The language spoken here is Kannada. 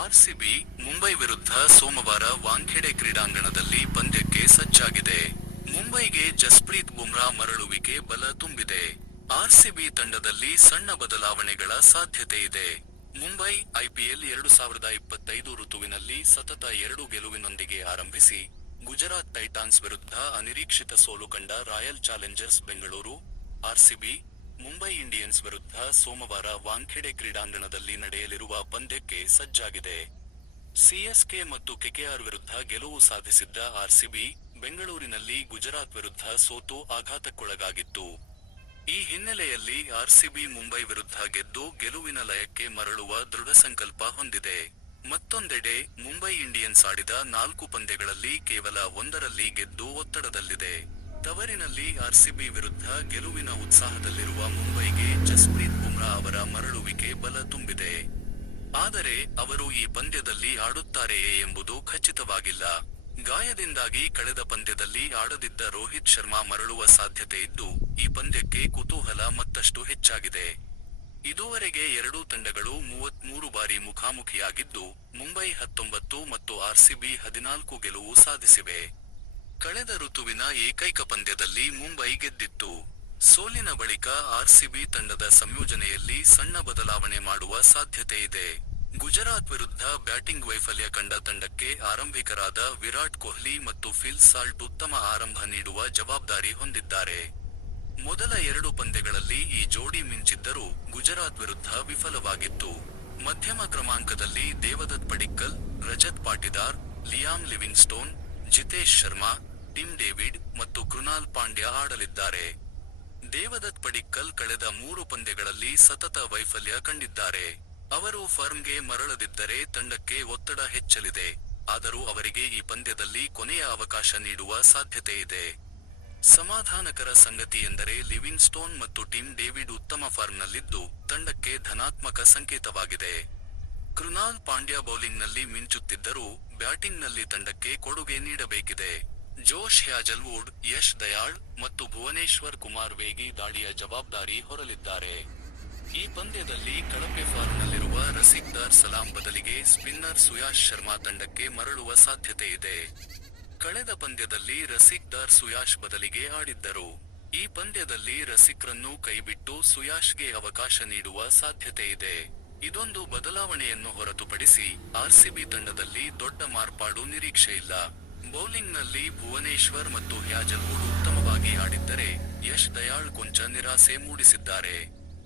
ಆರ್ಸಿಬಿ ಮುಂಬೈ ವಿರುದ್ಧ ಸೋಮವಾರ ವಾಂಖೆಡೆ ಕ್ರೀಡಾಂಗಣದಲ್ಲಿ ಪಂದ್ಯಕ್ಕೆ ಸಜ್ಜಾಗಿದೆ. ಮುಂಬೈಗೆ ಜಸ್ಪ್ರೀತ್ ಬುಮ್ರಾ ಮರಳುವಿಕೆ ಬಲ ತುಂಬಿದೆ. ಆರ್ಸಿಬಿ ತಂಡದಲ್ಲಿ ಸಣ್ಣ ಬದಲಾವಣೆಗಳ ಸಾಧ್ಯತೆಯಿದೆ. ಮುಂಬೈ ಐಪಿಎಲ್ 2025 ಋತುವಿನಲ್ಲಿ ಸತತ 2 ಗೆಲುವಿನೊಂದಿಗೆ ಆರಂಭಿಸಿ, ಗುಜರಾತ್ ಟೈಟಾನ್ಸ್ ವಿರುದ್ಧ ಅನಿರೀಕ್ಷಿತ ಸೋಲು ಕಂಡ royal Challengers Bengaluru, RCB, Mumbai Indians ವಿರುದ್ಧ ಸೋಮವಾರ ವಾಂಖೆಡೆ ಕ್ರೀಡಾಂಗಣದಲ್ಲಿ ನಡೆಯಲಿರುವ ಪಂದ್ಯಕ್ಕೆ ಸಜ್ಜಾಗಿದೆ. ಸಿಎಸ್ಕೆ ಮತ್ತು ಕೆಕೆಆರ್ ವಿರುದ್ಧ ಗೆಲುವು ಸಾಧಿಸಿದ್ದ ಆರ್ಸಿಬಿ, ಬೆಂಗಳೂರಿನಲ್ಲಿ ಗುಜರಾತ್ ವಿರುದ್ಧ ಸೋತು ಆಘಾತಕ್ಕೊಳಗಾಗಿತ್ತು. ಈ ಹಿನ್ನೆಲೆಯಲ್ಲಿ ಆರ್ಸಿಬಿ ಮುಂಬೈ ವಿರುದ್ಧ ಗೆದ್ದು ಗೆಲುವಿನ ಲಯಕ್ಕೆ ಮರಳುವ ದೃಢಸಂಕಲ್ಪ ಹೊಂದಿದೆ. ಮತ್ತೊಂದೆಡೆ ಮುಂಬೈ ಇಂಡಿಯನ್ಸ್ ಆಡಿದ 4 ಪಂದ್ಯಗಳಲ್ಲಿ ಕೇವಲ 1ರಲ್ಲಿ ಗೆದ್ದು ಒತ್ತಡದಲ್ಲಿದೆ. ತವರಿನಲ್ಲಿ ಆರ್ಸಿಬಿ ವಿರುದ್ಧ ಗೆಲುವಿನ ಉತ್ಸಾಹದಲ್ಲಿರುವ ಮುಂಬೈಗೆ ಜಸ್ಪ್ರೀತ್ ಬುಮ್ರಾ ಅವರ ಮರಳುವಿಕೆ ಬಲ ತುಂಬಿದೆ. ಆದರೆ ಅವರು ಈ ಪಂದ್ಯದಲ್ಲಿ ಆಡುತ್ತಾರೆಯೇ ಎಂಬುದು ಖಚಿತವಾಗಿಲ್ಲ. ಗಾಯದಿಂದಾಗಿ ಕಳೆದ ಪಂದ್ಯದಲ್ಲಿ ಆಡದಿದ್ದ ರೋಹಿತ್ ಶರ್ಮಾ ಮರಳುವ ಸಾಧ್ಯತೆ ಇದ್ದು, ಈ ಪಂದ್ಯಕ್ಕೆ ಕುತೂಹಲ ಮತ್ತಷ್ಟು ಹೆಚ್ಚಾಗಿದೆ. ಇದುವರೆಗೆ ಎರಡೂ ತಂಡಗಳು 33 ಬಾರಿ ಮುಖಾಮುಖಿಯಾಗಿದ್ದು, ಮುಂಬೈ 19 ಮತ್ತು ಆರ್ಸಿಬಿ 14 ಗೆಲುವು ಸಾಧಿಸಿವೆ. ಕಳೆದ ಋತುವಿನ ಏಕೈಕ ಪಂದ್ಯದಲ್ಲಿ ಮುಂಬೈ ಗೆದ್ದಿತ್ತು. ಸೋಲಿನ ಬಳಿಕ ಆರ್ಸಿಬಿ ತಂಡದ ಸಂಯೋಜನೆಯಲ್ಲಿ ಸಣ್ಣ ಬದಲಾವಣೆ ಮಾಡುವ ಸಾಧ್ಯತೆಯಿದೆ. ಗುಜರಾತ್ ವಿರುದ್ಧ ಬ್ಯಾಟಿಂಗ್ ವೈಫಲ್ಯ ಕಂಡ ತಂಡಕ್ಕೆ ಆರಂಭಿಕರಾದ ವಿರಾಟ್ ಕೊಹ್ಲಿ ಮತ್ತು ಫಿಲ್ ಸಾಲ್ಟ್ ಉತ್ತಮ ಆರಂಭ ನೀಡುವ ಜವಾಬ್ದಾರಿ ಹೊಂದಿದ್ದಾರೆ. ಮೊದಲ 2 ಪಂದ್ಯಗಳಲ್ಲಿ ಈ ಜೋಡಿ ಮಿಂಚಿದ್ದರೂ ಗುಜರಾತ್ ವಿರುದ್ಧ ವಿಫಲವಾಗಿತ್ತು. ಮಧ್ಯಮ ಕ್ರಮಾಂಕದಲ್ಲಿ Devdutt Padikkal, Rajat Patidar, Liam Livingstone, Jitesh Sharma, Tim David ಮತ್ತು ಕೃನಾಲ್ ಪಾಂಡ್ಯ ಆಡಲಿದ್ದಾರೆ. ದೇವದತ್ ಪಡಿಕ್ಕಲ್ ಕಳೆದ 3 ಪಂದ್ಯಗಳಲ್ಲಿ ಸತತ ವೈಫಲ್ಯ ಕಂಡಿದ್ದಾರೆ. ಅವರು ಫಾರ್ಮ್ಗೆ ಮರಳದಿದ್ದರೆ ತಂಡಕ್ಕೆ ಒತ್ತಡ ಹೆಚ್ಚಲಿದೆ. ಆದರೂ ಅವರಿಗೆ ಈ ಪಂದ್ಯದಲ್ಲಿ ಕೊನೆಯ ಅವಕಾಶ ನೀಡುವ ಸಾಧ್ಯತೆಯಿದೆ. ಸಮಾಧಾನಕರ ಸಂಗತಿಯೆಂದರೆ ಲಿವಿಂಗ್ಸ್ಟೋನ್ ಮತ್ತು ಟಿಮ್ ಡೇವಿಡ್ ಉತ್ತಮ ಫಾರ್ಮ್ನಲ್ಲಿದ್ದು, ತಂಡಕ್ಕೆ ಧನಾತ್ಮಕ ಸಂಕೇತವಾಗಿದೆ. ಕೃನಾಲ್ ಪಾಂಡ್ಯ ಬೌಲಿಂಗ್ನಲ್ಲಿ ಮಿಂಚುತ್ತಿದ್ದರೂ, ಬ್ಯಾಟಿಂಗ್ನಲ್ಲಿ ತಂಡಕ್ಕೆ ಕೊಡುಗೆ ನೀಡಬೇಕಿದೆ. ಜೋಶ್ ಹ್ಯಾಜಲ್ವುಡ್, ಯಶ್ ದಯಾಳ್ ಮತ್ತು ಭುವನೇಶ್ವರ್ ಕುಮಾರ್ ವೇಗಿ ದಾಳಿಯ ಜವಾಬ್ದಾರಿ ಹೊರಲಿದ್ದಾರೆ. ಈ ಪಂದ್ಯದಲ್ಲಿ ಕಳಪೆ ಫಾರ್ಮ್ನಲ್ಲಿರುವ ರಸಿಕ್ದಾರ್ ಸಲಾಂ ಬದಲಿಗೆ ಸ್ಪಿನ್ನರ್ ಸುಯಾಶ್ ಶರ್ಮಾ ತಂಡಕ್ಕೆ ಮರಳುವ ಸಾಧ್ಯತೆಯಿದೆ. ಕಳೆದ ಪಂದ್ಯದಲ್ಲಿ ರಸಿಕ್ದಾರ್ ಸುಯಾಶ್ ಬದಲಿಗೆ ಆಡಿದ್ದರು. ಈ ಪಂದ್ಯದಲ್ಲಿ ರಸಿಕ್ರನ್ನು ಕೈಬಿಟ್ಟು ಸುಯಾಶ್ಗೆ ಅವಕಾಶ ನೀಡುವ ಸಾಧ್ಯತೆಯಿದೆ. ಇದೊಂದು ಬದಲಾವಣೆಯನ್ನು ಹೊರತುಪಡಿಸಿ ಆರ್ಸಿಬಿ ತಂಡದಲ್ಲಿ ದೊಡ್ಡ ಮಾರ್ಪಾಡು ನಿರೀಕ್ಷೆಯಿಲ್ಲ. ಬೌಲಿಂಗ್ನಲ್ಲಿ ಭುವನೇಶ್ವರ್ ಮತ್ತು ಹ್ಯಾಜಲ್ವುಡ್ ಉತ್ತಮವಾಗಿ ಆಡಿದ್ದರೆ, ಯಶ್ ದಯಾಳ್ ಕೊಂಚ ನಿರಾಸೆ ಮೂಡಿಸಿದ್ದಾರೆ.